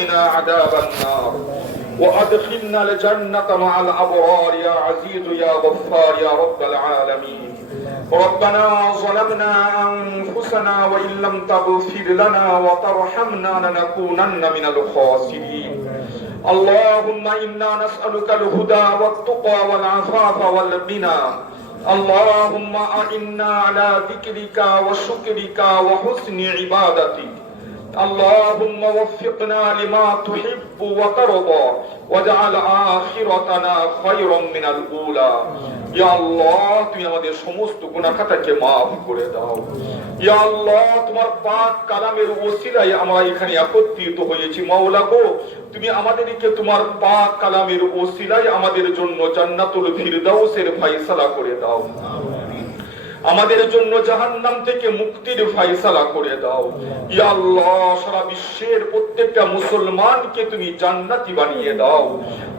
وقنا عذاب النار. وأدخلنا الجنة مع الأبرار. يا عزيز يا غفار يا رب العالمين. ربنا ظلمنا أنفسنا وإن لم تغفر لنا وترحمنا لنكونن من الخاسرين. اللهم إنا نسألك الهدى والتقى والعفاف والغنى. اللهم أعنا على ذكرك وشكرك وحسن عبادتك. اللهم وفقنا لما تحب وترضى واجعل آخرتنا خيرا من الأولى ইয়া আল্লাহ তুমি আমাদের সমস্ত গুনাহটাকে maaf করে দাও ইয়া আল্লাহ তোমার পাক কালামের ওসিলায় আমরা এখানে একত্রিত হয়েছি মাওলা গো তুমি আমাদেরকে তোমার পাক কালামের ওসিলায় আমাদের জন্য জান্নাতুল ফিরদাউসের ফয়সালা করে দাও আমাদের জন্য জাহান্নাম থেকে মুক্তির ফয়সালা করে দাও। ইয়াল্লাহ সারা বিশ্বের প্রত্যেকটা মুসলমানকে তুমি জান্নাতি বানিয়ে দাও।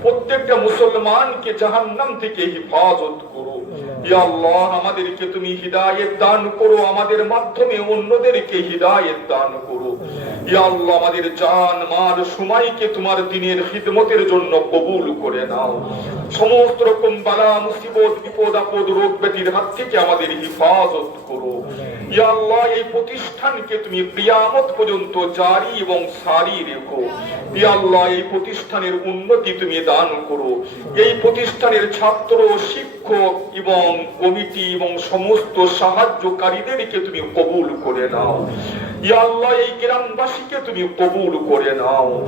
প্রত্যেকটা মুসলমানকে জাহান্নাম থেকে হিফাজত করো। আল্লাহ আমাদেরকে তুমি হিদায়েত দান করো আমাদের মাধ্যমে অন্যদেরকে হিদায়েত দান করো। আল্লাহ আমাদের জান মাল সময়কে তোমার দিনের খিদমতের জন্য কবুল করে নাও। সমস্ত রকম বালা মুসিবত বিপদ আপদ রোগ ব্যাধির হাত থেকে আমাদের হিফাজত করো। সমস্ত সাহায্যকারীদেরকে তুমি কবুল করে নাও। ইয়া আল্লাহ, এই গ্রামবাসীকে তুমি কবুল করে নাও।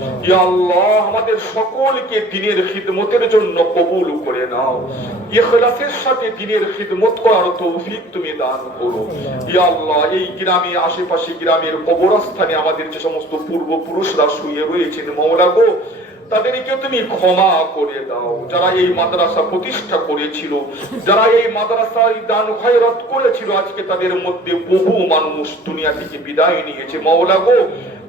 আমাদের সকলকে দিনের খিদমতের জন্য কবুল করে নাও। ইখলাসের সাথে দিনের খিদমত করার তৌফিক তুমি দান করো। ইয়া আল্লাহ এই গ্রামে, আশেপাশে গ্রামের কবরস্থানে আমাদের যে সমস্ত পূর্বপুরুষরা শুয়ে রয়েছেন মৌলা গো, তাদেরকে তুমি ক্ষমা করে দাও। যারা এই মাদ্রাসা প্রতিষ্ঠা করেছিল, যারা এই মাদ্রাসায় দান খয়রত করেছিল, আজকে তাদের মধ্যে বহু মানুষ দুনিয়া থেকে বিদায় নিয়েছে। মৌলা গো,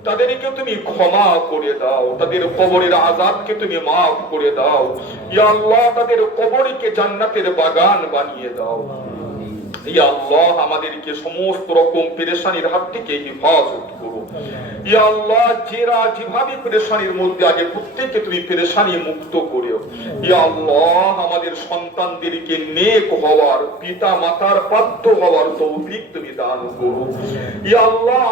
তাদেরকে তুমি ক্ষমা করে দাও। তাদের কবরের আজাদকে তুমি মাফ করে দাও। ইয়া আল্লাহ, তাদের কবরকে জান্নাতের বাগান বানিয়ে দাও। আল্লাহ আমাদেরকে সমস্ত রকম পেরেশানির হাত থেকে হেফাজত করো। ইয়া আমাদের সন্তানদেরকে নেক হওয়ার পিতা মাতার বাধ্য হওয়ার তৌফিক তুমি দান করো। ইয়া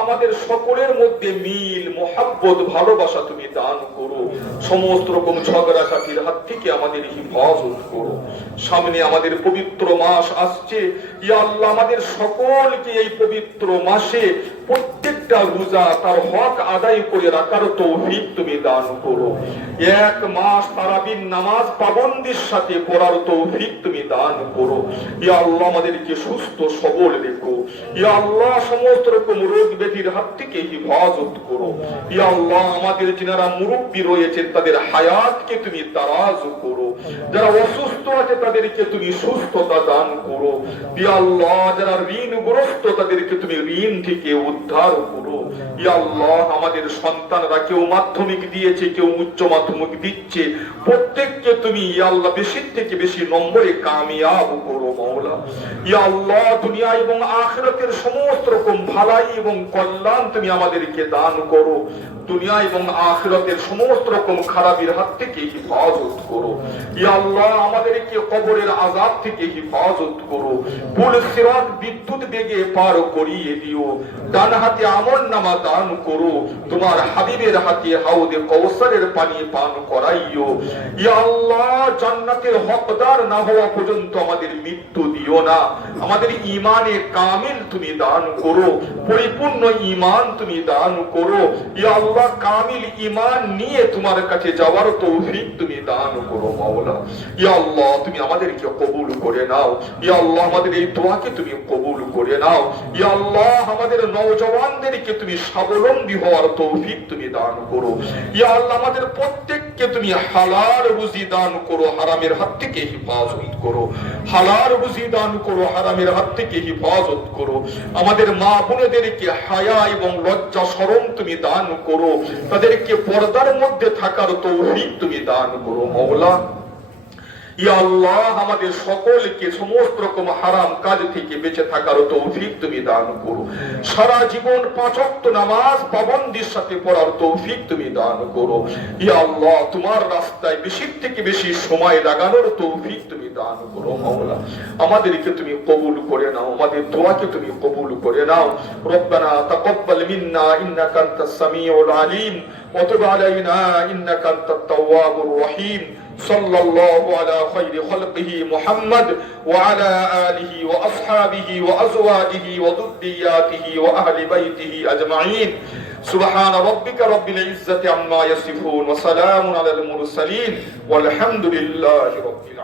আমাদের সকলের মধ্যে মিল, মোহাব্বত, ভালোবাসা তুমি দান করো। সমস্ত রকম ঝগড়া ঝগড়াঝাটির হাত থেকে আমাদের হিফাজত করো। সামনে আমাদের পবিত্র মাস আসছে। ইয়া আল্লাহ আমাদের সকলকে এই পবিত্র মাসে প্রত্যেকটা রোজা তার হক আদায় করে রাখার তৌফিক তুমি দান করো। এক মাস তারাবিন নামাজ পাবন্দির সাথে পড়ার তৌফিক তুমি দান করো। ইয়া আল্লাহ আমাদেরকে সুস্থ সবল রেখো। ইয়া আল্লাহ সমস্ত রকম রোগ ব্যাধির হাত থেকে হিফাজত করো। ইয়া আল্লাহ আমাদের যিনারা মুরব্বী রয়েছেন তাদের হায়াতকে তুমি তারাজ করো। যারা অসুস্থ আছে তাদেরকে তুমি সুস্থতা দান করো। ইয়া আল্লাহ যারা ঋণগ্রস্ত তাদেরকে তুমি ঋণ থেকে উদ্ধার করো ইয়া আমাদের সন্তানরা কেউ মাধ্যমিক দিয়েছে, কেউ উচ্চ মাধ্যমিক দিচ্ছে। প্রত্যেককে তুমি আল্লাহ বেশি থেকে বেশি নম্বরে কামিয়াব করো, মাওলা। ইয়া আল্লাহ, দুনিয়া এবং আখিরাতের সমস্ত রকম ভালাই এবং কল্যাণ তুমি আমাদেরকে দান করো। দুনিয়া এবং আখিরাতের সমস্ত রকম খারাপের হাত থেকে হিফাজত করো। ইয়া আল্লাহ, আমাদেরকে কবরের আজাব থেকে হিফাজত করো। পুল সিরাত বিদ্যুৎ বেগে পার করিয়ে দিও। ডান হাতে আমল নামা দান করো। তোমার হাবিবের হাতে হাউদে কৌসারের পানি পান করাইও। আল্লাহ, জান্নাতের হকদার না হওয়া পর্যন্ত আমাদের মৃত্যু দিও না। আমাদের ইমানে কামিল তুমি দান করো। পরিপূর্ণ ইমান তুমি দান করো। আল্লাহ, কামিল ইমান নিয়ে তোমার কাছে যাওয়ার তৌফিক তুমি দান করো, মাওলা। আল্লাহ, তুমি আমাদেরকে কবুল করে নাও। ইয়া আল্লাহ, আমাদের এই দোয়াকে তুমি কবুল করে নাও। ইয়া আল্লাহ, আমাদের নওজওয়ানদেরকে তুমি স্বাবলম্বী হওয়ার তৌফিক তুমি দান করো। ইয়া আল্লাহ, আমাদের প্রত্যেককে তুমি হালাল রুজি দান করো, হারামের হাত থেকে হিফাজত করো। হালাল রুজি দান করো, হারামের হাত থেকে হিফাজত করো। আমাদের মা বোনেদেরকে হায়া এবং লজ্জা শরম তুমি দান করো। তাদেরকে পর্দার মধ্যে থাকার তৌফিক তুমি দান করো। ইয়া আল্লাহ আমাদের সকলকে সমস্ত রকম হারাম কাজ থেকে বেঁচে থাকার তৌফিক তুমি দান করো। সারা জীবন পাঁচক্ত নামাজ পাবন্দির সাথে পড়ার তৌফিক তুমি দান করো। আল্লাহ, তোমার রাস্তায় বেশি থেকে বেশি সময় লাগানোর তৌফিক তুমি দান করো আমাদেরকে তুমি কবুল করে নাও, আমাদের দোয়াকে তুমি কবুল করে নাও। রব্বানা তাকাব্বাল মিন্না, ইন্নাকা আনতাস সামিউল আলিম আলাইনা তাওয়াবুর রহিম। صلى الله على خير خلقه محمد وعلى آله وأصحابه وأزواجه وذرياته وأهل بيته أجمعين. سبحان ربك رب العزة عما يصفون وسلام على المرسلين والحمد لله رب العالمين.